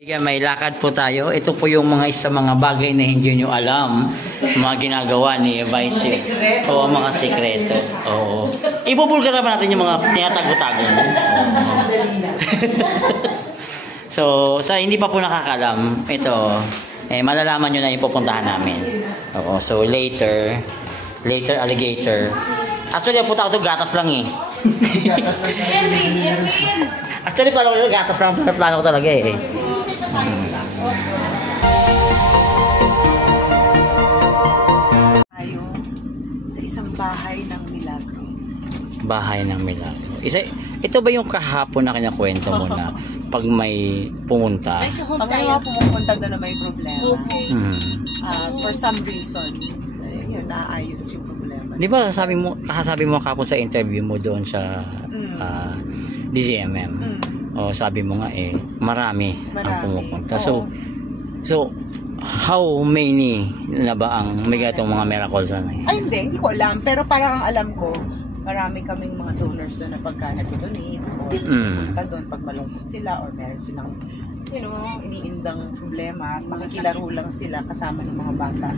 Sige, may lakad po tayo. Ito po yung isa mga bagay na hindi nyo alam, mga ginagawa ni Vice. O mga sikreto. Oo. Ibubulgar naman natin yung mga tinatago-tago mo. So, sa hindi pa po nakakalam, ito, malalaman nyo na yung pupuntahan namin. Oo. So, later alligator. Actually, punta ko ito, gatas lang eh. Actually, plano ko ito, gatas lang. Plano ko talaga eh. Tayo sa isang bahay ng milagro. Bahay ng milagro. Ito ba yung kahapon na kinakwento mo na pag may pumunta? Pag may mga pumupunta doon na may problema, for some reason, yun, naayos yung problema. Di ba sabi mo kahapon sa interview mo doon sa DZMM? O sabi mo nga marami ang pumupunta. Oo. So how many na ba ang may gatong mga miracles na? Ay hindi ko alam. Pero parang ang alam ko, marami kaming mga donors doon na pagka nag-donate o pupunta doon pag malungkot sila or meron silang iniindang problema at makikilaro lang sila kasama ng mga bata.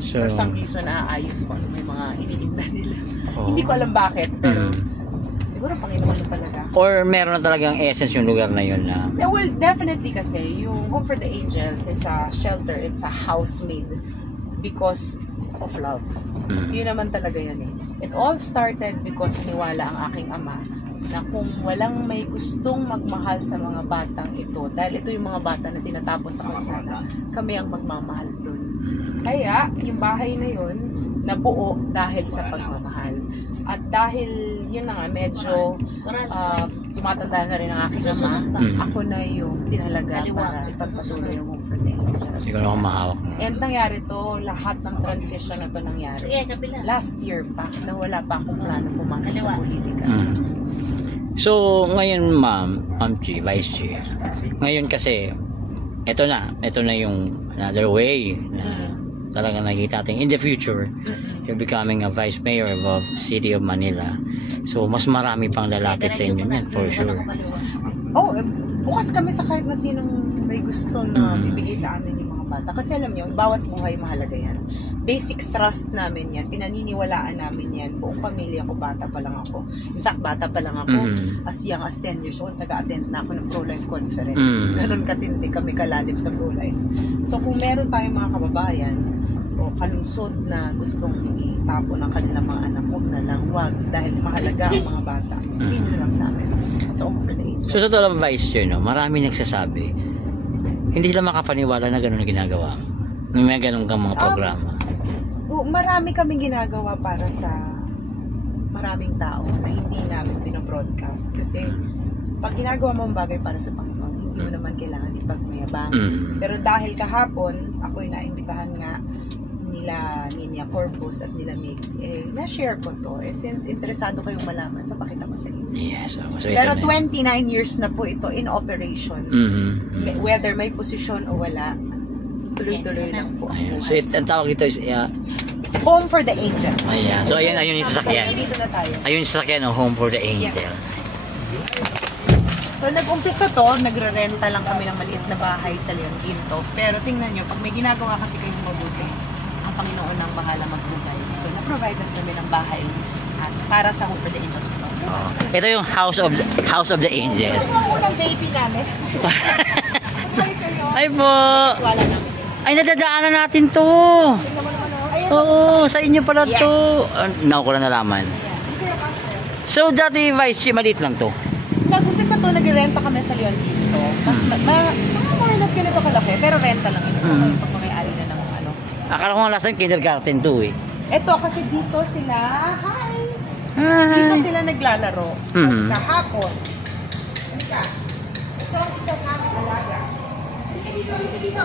So, for some reason, naayos ko ano may mga iniinda nila. Hindi ko alam bakit, pero siguro Panginoon na talaga. Or meron na talagang essence yung lugar na yun na? Well, definitely kasi yung Home for the Angels is a shelter, it's a house made because of love. Yun naman talaga yun eh. It all started because niwala ang aking ama na kung walang may gustong magmahal sa mga batang ito, dahil ito yung mga bata na tinatapon sa kalsada, kami ang magmamahal doon. Kaya, yung bahay na yun, nabuo dahil sa pagmamahal. At dahil, yun na nga, medyo tumatanda na rin ang aking ama, ako na yung tinalaga para ipagpatuloy yung Home for the Angels. Siguro akong mahawak mo. And nangyari to, lahat ng transition na to nangyari. Last year pa, na wala pa akong plano pumasok sa politika. So, ngayon Ma'am Chi, Vice Chi, ngayon kasi, ito na yung another way na talagang nakikita natin in the future, you're becoming a Vice Mayor of the City of Manila. So, mas marami pang lalapit sa inyo yan, for sure. Oh, bukas kami sa kahit na sinong may gusto na ibigay sa amin yung mga bata. Kasi alam niyo, bawat buhay mahalaga yan. Basic trust namin yan, pinaniniwalaan namin yan. Buong pamilya ko, bata pa lang ako. In fact, bata pa lang ako. As young as 10 years old, nag-attend na ako ng pro-life conference. Ganon katindi kami kalalim sa pro-life. So, kung meron tayong mga kababayan, o kalungsod na gustong itapo ng kanilang mga anak, huwag na lang, wag, dahil mahalaga ang mga bata. Hindi nyo lang sa amin. So, Home for the Angels. So, sa tolang Vice Chair, marami nagsasabi, hindi sila makapaniwala na gano'n ginagawa. May gano'n kang mga programa. Marami kaming ginagawa para sa maraming tao na hindi namin binobroadcast. Kasi, pag ginagawa mo ang bagay para sa Panginoon, hindi mo naman kailangan ipagmayabang. Pero dahil kahapon, ako'y naimbitahan nga nila Ninya Corpus at nila Mix, na-share ko to. Since interesado kayong malaman, papakita ko sa inyo. Yes. So pero 29 years na po ito in operation. Whether may posisyon o wala, tuloy-tuloy lang po. So, ang tawag dito is Home for the Angels. Ayan. So, ayun yung sasakyan. Dito na tayo. Ayun yung sasakyan, Home for the Angels. So, nag-umpisa to, nagre-renta lang kami ng maliit na bahay sa Leon Quinto. Pero tingnan nyo, pag may ginagawa kasi kayong mabuti, ang Panginoon ang bahala magbigay. So, na-provide kami ng bahay at para sa Home for the Angels ito. Ito yung House of the Angels. Ito ang unang baby namin. Ay po! Wala namin. Ay, nadadaanan natin to! Oo, sa inyo pala to. Naku ko lang nalaman. So, dati Vice Chi, maliit lang to. Nag-umpisa to, nag-renta kami sa Leon Quinto. Mga more or less ganito kalaki, pero renta lang ito. Pag may-ari na ng ano. Akala ko nga last time kindergarten to eh. Ito kasi dito sila, dito sila naglalaro. Kahapon. Ito ang isa sa aming alaga. Dito.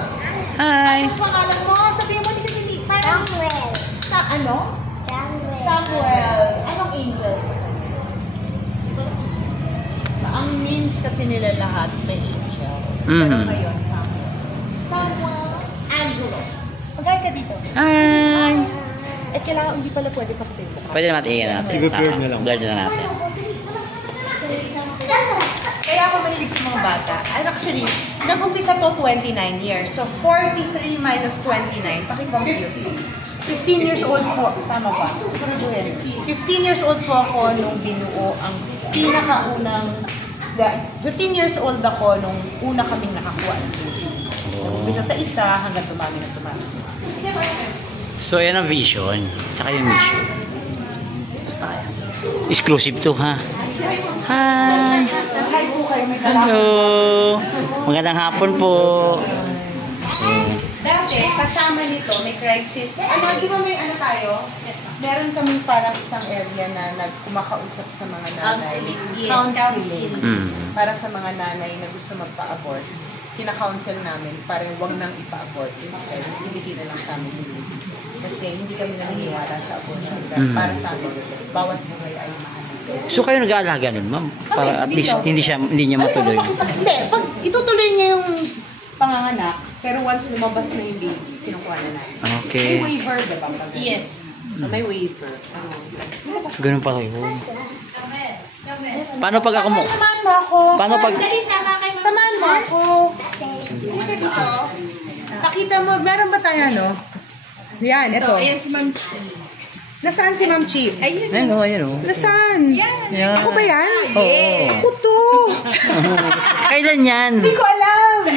Hi! Anong pangalan mo? Sabihin mo dito. Samuel. Sa ano? Samuel. Anong angels? Ang names kasi nila lahat may angels. Pero ngayon, Samuel Angelo. Magkaya ka dito. Hi! Kailangan hindi pala pwede pakitin ko. Pwede naman tingin natin. I-blur na lang. Blur na natin. Kaya kaya ako mahilig sa mga bata. And actually, nag-umpisa to 29 years. So, 43 minus 29, pakicompute. 15 years old po. Tama ba? Siguraduhin. 15 years old po ako nung binuo ang pinakaunang... 15 years old ako nung una kaming nakakuha ng baby. Nag-umpisa sa isa hanggang tumami na tumami. So, yan ang vision. Tsaka yung mission. Exclusive to, ha? Hi! Hi po kayo, may Hello! Magandang hapon po. Dati, kasama nito, may crisis. Di ba may tayo? Meron kami parang isang area na kumakausap sa mga nanay. Counseling. Para sa mga nanay na gusto magpa-abort. Kina-counsel namin, parang huwag nang ipa-abort. Instead, ibigay na lang sa amin. Kasi hindi kami naniniwala sa abortion. Para sa amin, bawat buhay ay mahal. So kayo nag-aalaga nun, ma'am? Para at least hindi niya matuloy. Hindi, pag itutuloy niya yung panganganak, pero once lumabas na yung baby, kinukuha na natin. Okay. May waiver, diba? Yes. So may waiver. Ganun pala yun. Paano pag ako mo? Samahan mo ako. Paano pag... Samahan mo ako. Dito, dito. Pakita mo, meron ba tayo, no? Yan, ito. Ayan si Ma'am Chi. Nasaan si Ma'am Chi? Ayun o, ayun o. Nasaan? Yan. Ako ba yan? Oo. Ako to. Kailan yan? Hindi ko alam.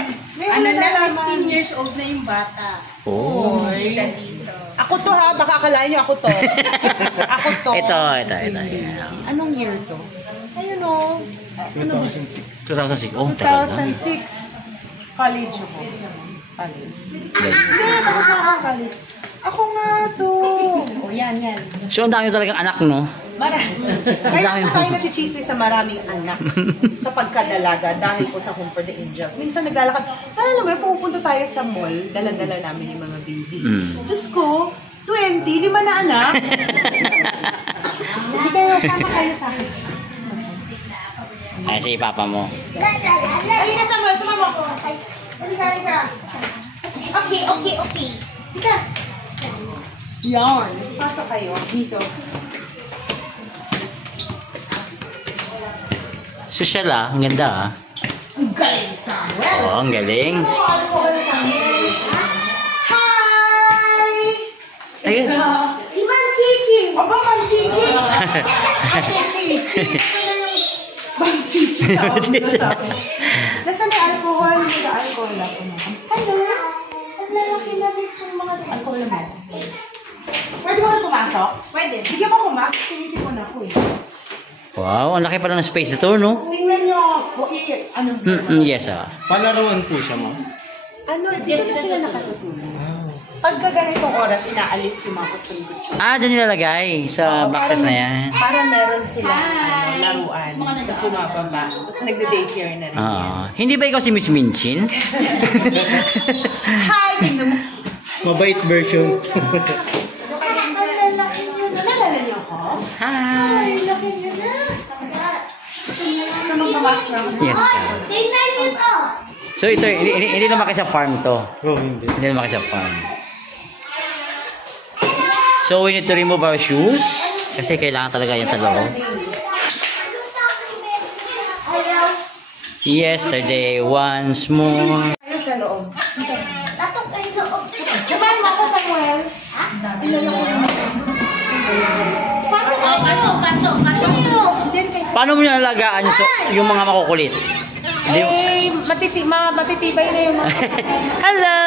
Ano na, 15 years old na yung bata. Oh. Bisita dito. Ako to ha, baka akalain niyo ako to. Ako to. Ito. Anong year to? Ayun o. 2006. Oh, tagal na. 2006. College ako. College. Yes. Hindi, tapos na ako college. Ako nga to. O yan. So, ang dami talagang anak, no? Marami. Kaya tayo nachichismis sa maraming anak sa pagkadalaga dahil po sa Home for the Angels. Minsan naglalakad, alam mo, pupunta tayo sa mall, dala-dala namin yung mga babies. Diyos ko, 20, 5 na anak. Hindi kayo, sama kayo sa akin. Ay, si papa mo. Halika sa mall, sumama ko. Halika. Okay. Halika. Yarn. Pasok kayo dito. Social ang ganda ah. Ang galing, Samuel. Oh, ang galing. Hi! Ayun. Si Ma'am Chichi. Aba, Ma'am Chichi. Ate Chichi. Ma'am Chichi. Nasaan may alcohol? May alcohol ako na. Hello. Ang lalaki na rin yung mga alcohol na mo. Pwede mo rin pumasok? Pwede. Bigyan mo pumasok. Sinisip mo na ako eh. Wow, ang laki pala ng space ito, no? Tingnan nyo. Yes, ah. Palaruan po siya, ma'am. Dito na sila nakatutulog. Pagka ganitong oras, inaalis yung mga kutsun-kutsun. Ah, dyan nilalagay sa boxes na yan. Para meron silang laruan na bumababa. Tapos nagde-daycare na rin. Hindi ba ikaw si Miss Minchin? Hi! Tingnan mo. Mabait version. Ang lalaki nyo. Nalala niyo ako? Hi! Ang laki nyo na. Sa magmamas na. Yes, sir. Tingnan niyo to! So ito, hindi lumaki sa farm to. Oh, hindi. Hindi lumaki sa farm. So we need to remove our shoes. Kasi kailangan talaga yan sa loob. Yesterday, once more. Kayo sa loob. Tatok kayo loob. Dibahan mo ako, Samuel. Pasok. Paano Paano mo nilalagaan yung mga makukulit? Matitibay na yung mga... Hello!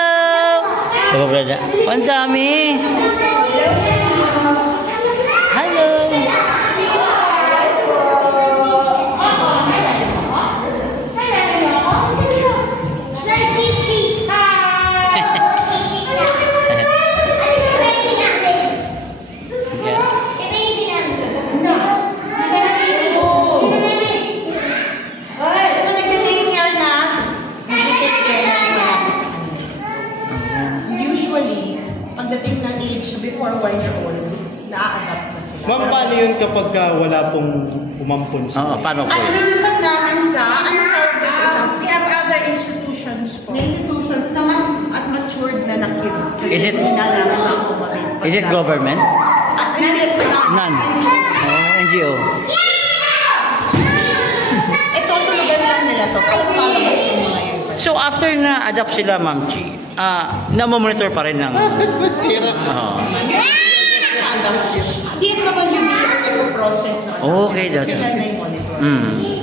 So, brother. Ang dami! Hello! Usually, pagdating ng age before 1 year old, na-adapt na sila. Ma'am, paano yun kapag wala pong umampon sa Oo, paano po? At nilipat namin sa, anong tawag dito? We have other institutions po. Na institutions na mas at matured na na kids. Is it- Is it government? None. Oh, NGO. Ito, tulugan lang nila. to. Palabas yung mga yan. So, after na-adapt sila, Ma'am Chi, namomonitor pa rin ng... Masira. Oo. DSWD ang process. Okay, that's Sila na yung monitor.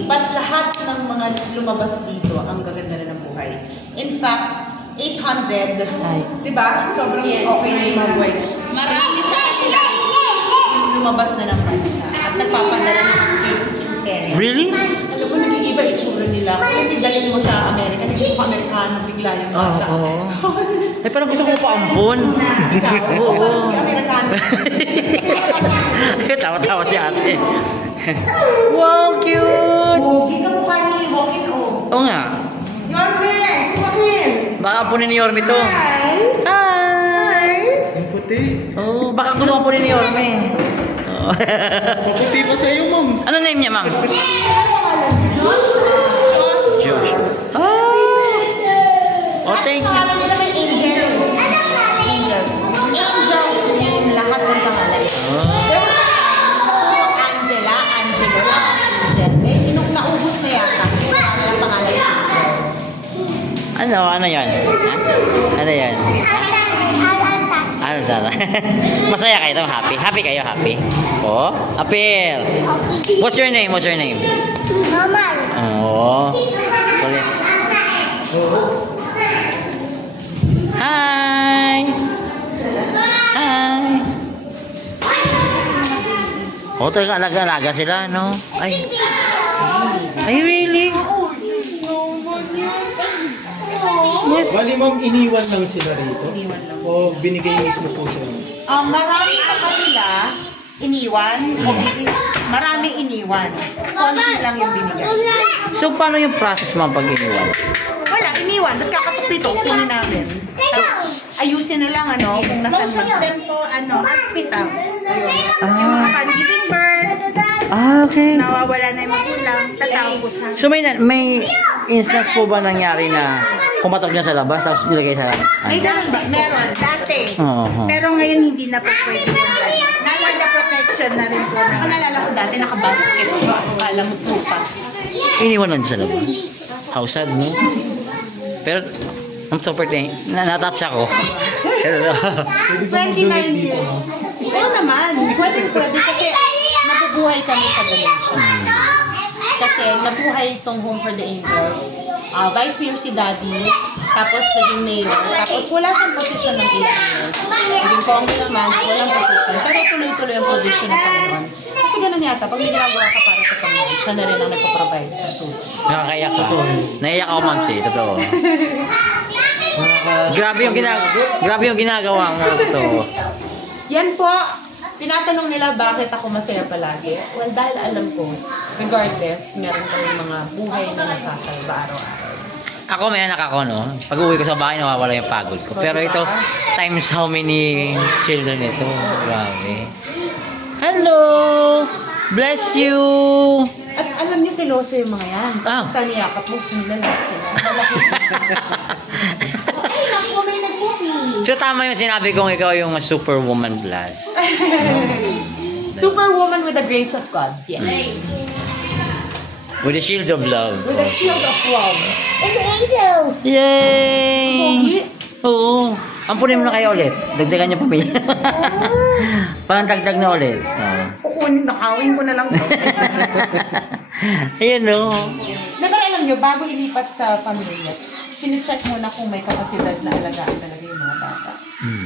But lahat ng mga lumabas dito, ang gaganda na ng buhay. In fact, 800, di ba? Sobrang okay na yung mga buhay. Marami sa kanila yung lumabas na ng bansa. At nagpapadala ng updates yung parents. Really? Alam mo, nag-iiba itsura nila. Kasi dalhin mo sa Amerika, nag-iiba pa Amerikano, bigla yung bata. Ay, parang gusto ko paampon. Ikaw? Oo. Hindi Amerikano. Tawa-tawa si ate. Wow, cute! Hindi ka mukha ni Walking Home. Oo nga. Yorme! Sumakin! Baka punin ni Yorme to. Hi! Ang puti. Oh, baka gusto ko punin ni Yorme. Oh. Maputi pa sa iyo, ma'am. Ano name niya, ma'am? Josh? Josh. Oh, thank you. Pangalan nila may Angel. Angel. Angel yung lahat ng pangalan. Angela, Angelo, Angel. Eh, naubos na yata. Ang pangalan niya. Ano yan? Ha? Ano yan? Ano sana? Masaya kayo, happy? Happy kayo, happy? Oh, appeal. What's your name? What's your name? Mama. Oh. Kulit. Hi. Hi. Oh, talaga alaga-alaga sila, no? Ay. Ay, really? Bali, ma'am, iniwan lang sila rito? Iniwan lang. O binigay mismo po sila? Marami pa sila iniwan. Maraming iniwan. Konti lang yung binigay. So, paano yung process mo pag iniwan? Wala, iniwan. Tapos kakatok dito, kunin namin. Tapos, ayusin na lang, kung nasan man. Most of them po, hospital. Yung mga pan-giving birth, Okay. nawawala na yung magulang, tatawag ko siya. So, may instance po ba nangyari na kumatok niya sa labas tapos nilagay sa May ganun ba? Meron, dati. Oo. Pero ngayon hindi na po pwede yung ganun. Nawala protection na rin po. Ang nalala ko dati, nakabasket. Alam mo, pupas. Iniwan lang sa labas. How sad, no? Pero, ang super thing, natouch ako. Pero, 29 years. Oo naman. Pwede kasi nabubuhay kami sa donation. Kasi nabuhay itong Home for the Angels. Vice Mayor si Daddy, tapos naging mayor, tapos wala siyang posisyon ng 8 years. Naging congressman, walang posisyon. Pero tuloy-tuloy ang provision ng Panginoon. Kasi ganun yata, pag may ginagawa ka para sa Panginoon, siya na rin ang nagpo-provide ng tools. nakakaiyak ka. Naiyak ako, ma'am, si. Totoo. Grabe yung ginagawa mo. Totoo. Yan po, tinatanong nila bakit ako masaya palagi. Well, dahil alam ko, regardless, meron kami mga buhay na nasasalba araw-araw. Ako, may anak ako, no? Pag uwi ko sa bahay, nawawala yung pagod ko. Pero ito, times how many children ito. Grabe. Hello! Bless you! At alam niyo, seloso yung mga yan. Ah. Sa niyakap mo, sinilala sila. Ay, naku, may nag-movie. So, tama yung sinabi kong ikaw yung superwoman plus. Superwoman with the grace of God. Yes. With the shield of love. With the shield of love. It's angels. Yay! Pogi. Oo. Ampunin mo na kayo ulit. Dagdagan niyo pamilya. Parang dagdag na ulit. Kukunin, nakawin ko na lang. Ayan, no? Pero alam niyo, bago ilipat sa pamilya, sinicheck mo na kung may kapasidad na alagaan talaga yung mga bata.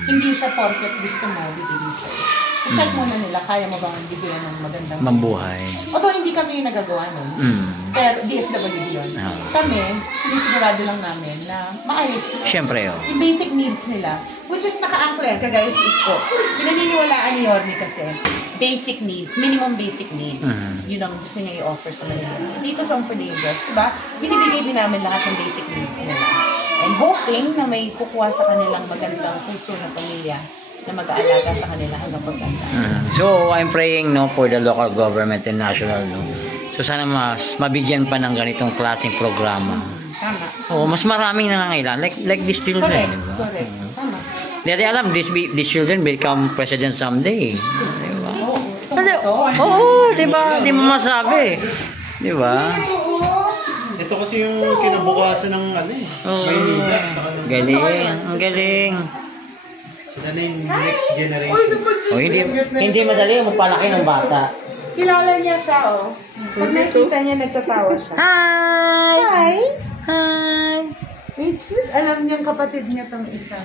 Hindi siya porket gusto mo, bibigyan sa'yo. I-check mo na nila, kaya mo bang bigyan ng magandang Mambuhay. Although hindi kami yung nagagawa nun. Pero DSWD yun. Kami, sinisigurado lang namin na maayos. Siyempre, oh. Yung basic needs nila, which is naka-anchor yan, kagaya sa ito. Pinaniniwalaan ni Yorme kasi, basic needs, minimum basic needs, yun ang gusto niya i-offer sa Manila. Dito sa Home for the Angels, diba? Binibigay din namin lahat ng basic needs nila. And hoping na may kukuha sa kanilang magandang puso na pamilya na mag-aalaga sa kanila hanggang pagtanda. So, I'm praying, no, for the local government and national, no. So, sana mas mabigyan pa ng ganitong klaseng programa. Tama. Oo, mas maraming nangangailangan. Like these children, Correct. diba? Correct. Tama. Hindi natin alam, these children become president someday. Diba? Oo, diba? Di mo masabi. Diba? Ito kasi yung kinabukasan ng ano eh. Maynila. Galing. Ang galing. Sila na yung next generation. Oh, hindi madali magpalaki ng bata. Kilala niya siya, oh. Pag nakita niya, nagtatawa siya. Hi! Hi! Hi! Alam niyang kapatid niya tong isa.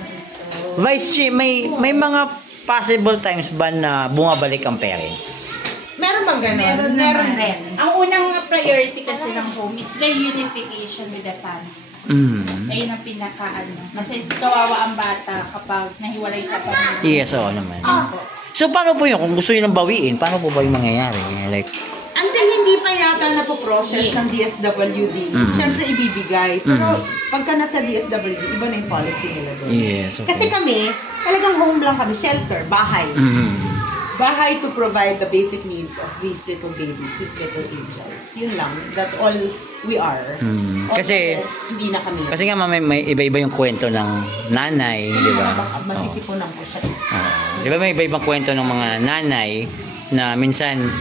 Vice Chi, may mga possible times ba na bumabalik ang parents? Meron bang gano'n? Meron rin. Ang unang priority kasi ng home is reunification with the family. Ayun ang pinaka-ano. Kasi kawawa ang bata kapag nahiwalay sa pamilya. Yes, oo naman. So, paano po yun? Kung gusto nyo nang bawiin, paano po ba yung mangyayari? Like, Until hindi pa yata napoprocess ng DSWD, syempre ibibigay. Pero pagka nasa DSWD, iba na yung policy nila doon. yes, okay. Kasi kami, talagang home lang kami, shelter, bahay. Bahay to provide the basic needs of these little babies, these little angels. Yun lang. That's all we are. All Kasi- the rest, hindi na kami. Kasi nga, may iba-iba yung kwento ng nanay, di ba? Masisipunan ko siya. Di ba may iba-ibang kwento ng mga nanay na minsan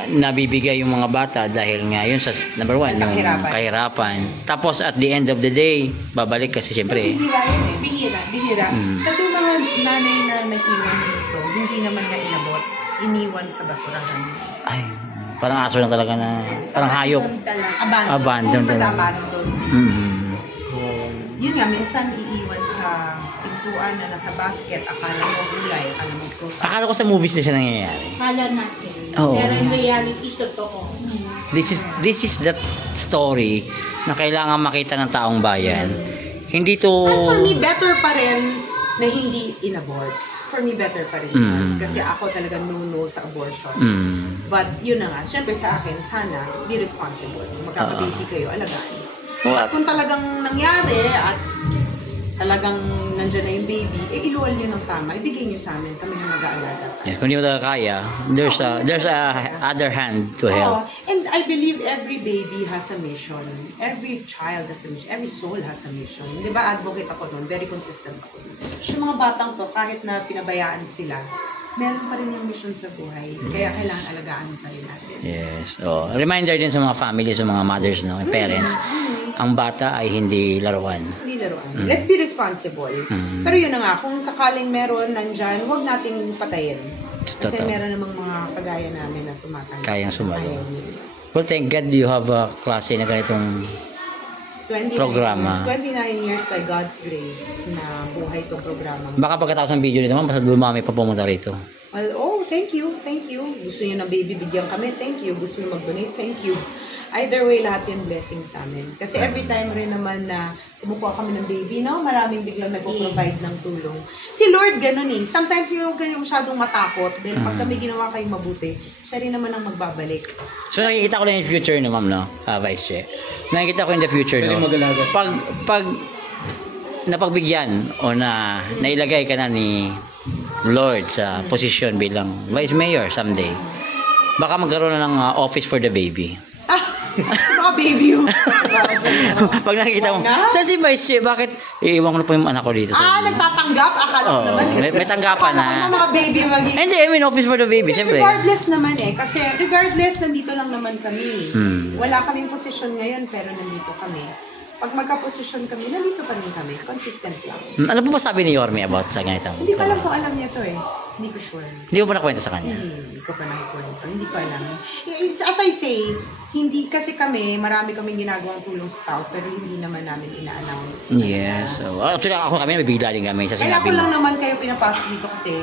nabibigay yung mga bata dahil nga yun sa number one, Sa yung kahirapan. Tapos at the end of the day, babalik kasi syempre. Bihira yun eh. Bihira. Kasi yung mga nanay na may iwan dito, hindi naman na inabot, iniwan sa basurahan. Ay, parang aso lang talaga na, parang hayop. Abandon talaga. Abandon. Yun nga, minsan iiwan sa pintuan na nasa basket, akala mo gulay, akala mo fruit. Akala ko sa movies na siya nangyayari. Kala natin. Oo. Pero in reality, totoo. This is that story na kailangan makita ng taong bayan. Hindi to... And for me, better pa rin na hindi in-abort. For me, better pa rin. Kasi ako talaga no sa abortion. But yun na nga, syempre sa akin, sana be responsible. Magkakababy kayo, alagaan. At kung talagang nangyari at talagang nandyan na yung baby, iluwal nyo ng tama, ibigay nyo sa amin, kami na mag-aalaga. Yeah, kung hindi mo talaga kaya, there's a other hand to help. And I believe every baby has a mission. Every child has a mission. Every soul has a mission. Di ba, advocate ako doon. Very consistent ako doon. Yung mga batang to, kahit na pinabayaan sila, meron pa rin yung mission sa buhay. Kaya kailangan alagaan pa rin natin. Yes. Oh, reminder din sa mga family, sa mga mothers, no, parents. Ang bata ay hindi laruan. Hindi laruan. Let's be responsible. Pero yun na nga, kung sakaling meron nandyan, huwag nating patayin. Kasi Totoo. meron namang mga kagaya namin na tumatanda. Kayang sumalo. Ayaw nila. Well, thank God you have a klase na ganitong 29 programa. 29 years by God's grace na buhay itong programa. Baka pagkatapos ng video nito, basta dumami pa pumunta rito. Well, thank you. Gusto niyo ng baby, bigyan kami, thank you. Gusto niyo mag-donate, thank you. Either way, lahat yung blessing sa amin. Kasi every time rin naman na kumukuha kami ng baby, no, maraming biglang nag-provide ng tulong. Si Lord ganun eh. Sometimes yung ganyan masyadong matakot. Then pag kami ginawa kayong mabuti, siya rin naman ang magbabalik. So nakikita ko lang yung future no, ma'am, no? Vice Chair. Nakikita ko in the future, no? Pag napagbigyan o na nailagay ka na ni Lord sa posisyon bilang Vice Mayor someday, baka magkaroon na ng office for the baby. Mga baby yung Pag nakikita mo, saan si Vice Chair? Bakit? Iiwan ko na po yung anak ko dito. nagtatanggap? Akala ko naman. May tanggapan na. Akala ko mga baby magiging... Hindi, I mean office for the baby, siyempre. Regardless naman eh. Kasi regardless, nandito lang naman kami. Wala kaming posisyon ngayon, pero nandito kami. Pag magka-posisyon kami, nandito pa rin kami. Consistent lang. Ano po ba sabi ni Yorme about sa ganitong? Hindi ko alam kung alam niya to eh. Hindi ko sure. Hindi mo ba nakwento sa kanya? Hindi ko pa nakikwento. Hindi ko alam. As I say, hindi kasi kami, marami kaming ginagawang tulong sa tao, pero hindi naman namin ina-announce. Yes. So, actually, ako kami, nabigla din kami sa Kaya sinabi ko lang mo. naman kayo pinapasok dito kasi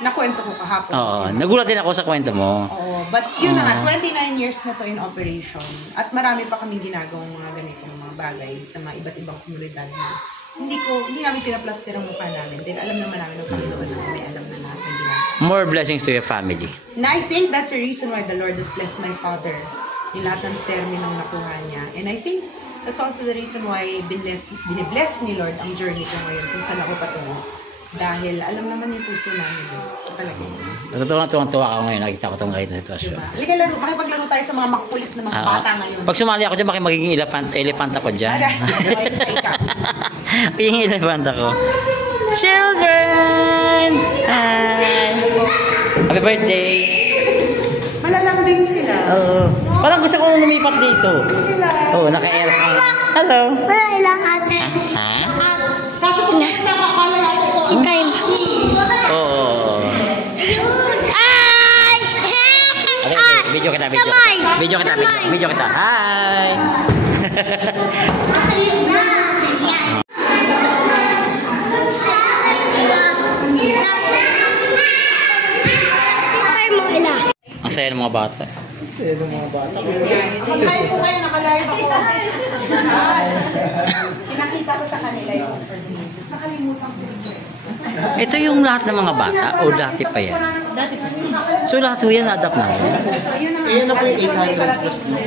nakwento ko kahapon. Oo, nagulat din ako sa kwento mo. Oo, but yun na nga, 29 years na to in operation. At marami pa kaming ginagawang mga ganitong mga bagay sa mga iba't ibang komunidad na hindi namin pinaplaster ang mukha namin. Dahil alam naman namin ng Panginoon na may alam na natin ginagawa. More blessings to your family. And I think that's the reason why the Lord has blessed my father. Yung lahat ng terminong nakuha niya. And I think that's also the reason why binibless ni Lord ang journey ko ngayon kung saan ako patungo. Dahil alam naman yung puso namin. Talaga. Totoo na tuwang-tuwa ako ngayon. Nakita ko itong ganitong sitwasyon. Diba? Halika laro, makipaglaro tayo sa mga makukulit na mga bata ngayon. Pag sumali ako dyan, magiging elephant ako dyan. Magiging elephant ako. Children! Hi! Happy birthday! Malalang lang din sila. Oo. Parang gusto kong lumipat dito. Oo, naka-air ka. Hello. Wala ilang ate. Ha? Kaso kung nakakala natin ito. Time. Oo. Hi! Video kita, video. Video kita, video kita. Hi! Ang saya ng mga bata. Mag-live po kayo, naka-live ako. Pinakita ko sa kanila yung Comfort the Angels. Nakalimutan ko yun. Ito yung lahat ng mga bata o dati pa yan? So lahat po yan adapt na. Iyan na po yung 800 plus na.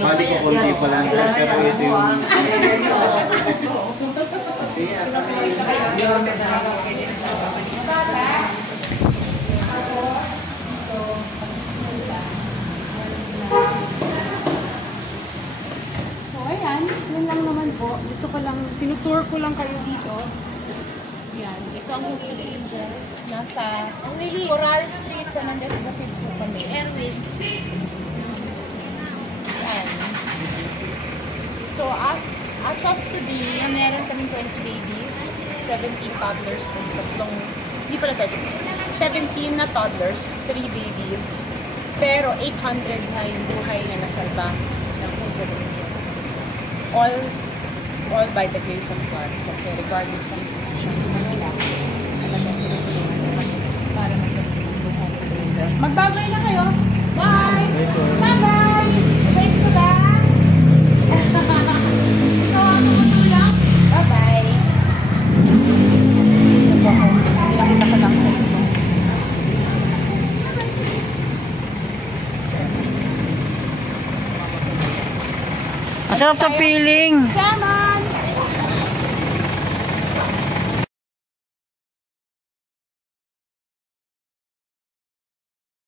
Bali ko konti pa lang. Pero ito yung... So, ayan. Yun lang naman po. Gusto ko lang, tinutour ko lang kayo dito. Yan. Ito ang Home for the Angels. Nasa Coral Street, San Andres Bukid po kami. Erwin. Yan. So, as of today, meron kaming 20 babies. 17 toddlers. Hindi pala 17 na toddlers. 3 babies. Pero 800 na yung buhay na nasalba ng Home for the Angels. All by the grace of God. Kasi regardless kung posisyon ko na nila, talagang tinutulungan naman para magkaroon ng Home for the Angels. Magbabay na kayo! Bye! Bye-bye! Wait ko ba? Ikaw ako matulong? Bye-bye! Ito ako. Pinakita ko lang sa ito. Ang sarap sa feeling. Tama!